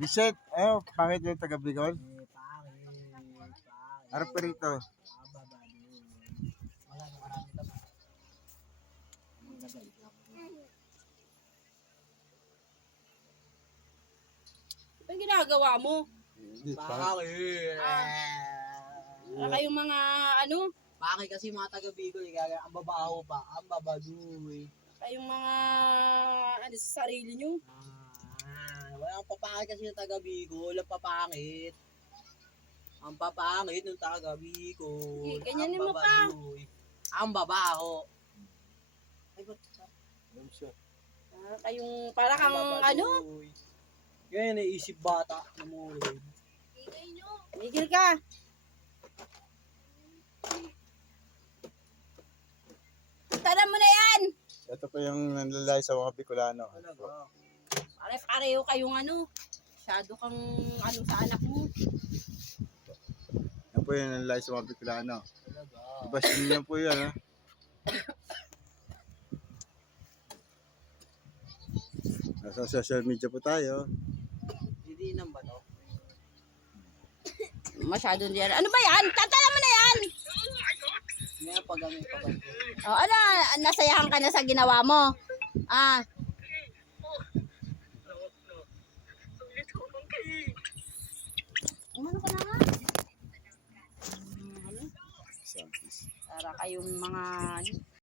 Biset, pangit yung taga Bicol. Harap pa rito. Ano ginagawa mo? Hindi, Bakit? Kayong mga ano? Bakit kasi mga taga Bicol, ang babaho pa, ang babaduy. Kayong mga ano sa sarili nyo? Walang papangit kasi ng taga Bicol, ang papangit. Ang papangit ng taga Bicol. Sige, ganyanin ang mo pa. babaduy, ang babaho. Ay, ba't Kayong para kang ano? Ganyan, naisip bata. Namulog. Migil ka. Tara mo na yan. ito pa yung nanlalay sa mga Bicolano. Talaga. Pare-pareho kayong ano. Masyado kang ano sa anak mo. Yan po yung nanlalay sa mga Bicolano. Talaga. Basin niyo po yan, ha? Nasa social media po tayo. Hindi nang ba to? Masyado din. Ano ba yan? Tantala mo na yan. Ngayon pag-gamit. O ano, nasayahan ka na sa ginawa mo. Umano ka na nga. Para kayong mga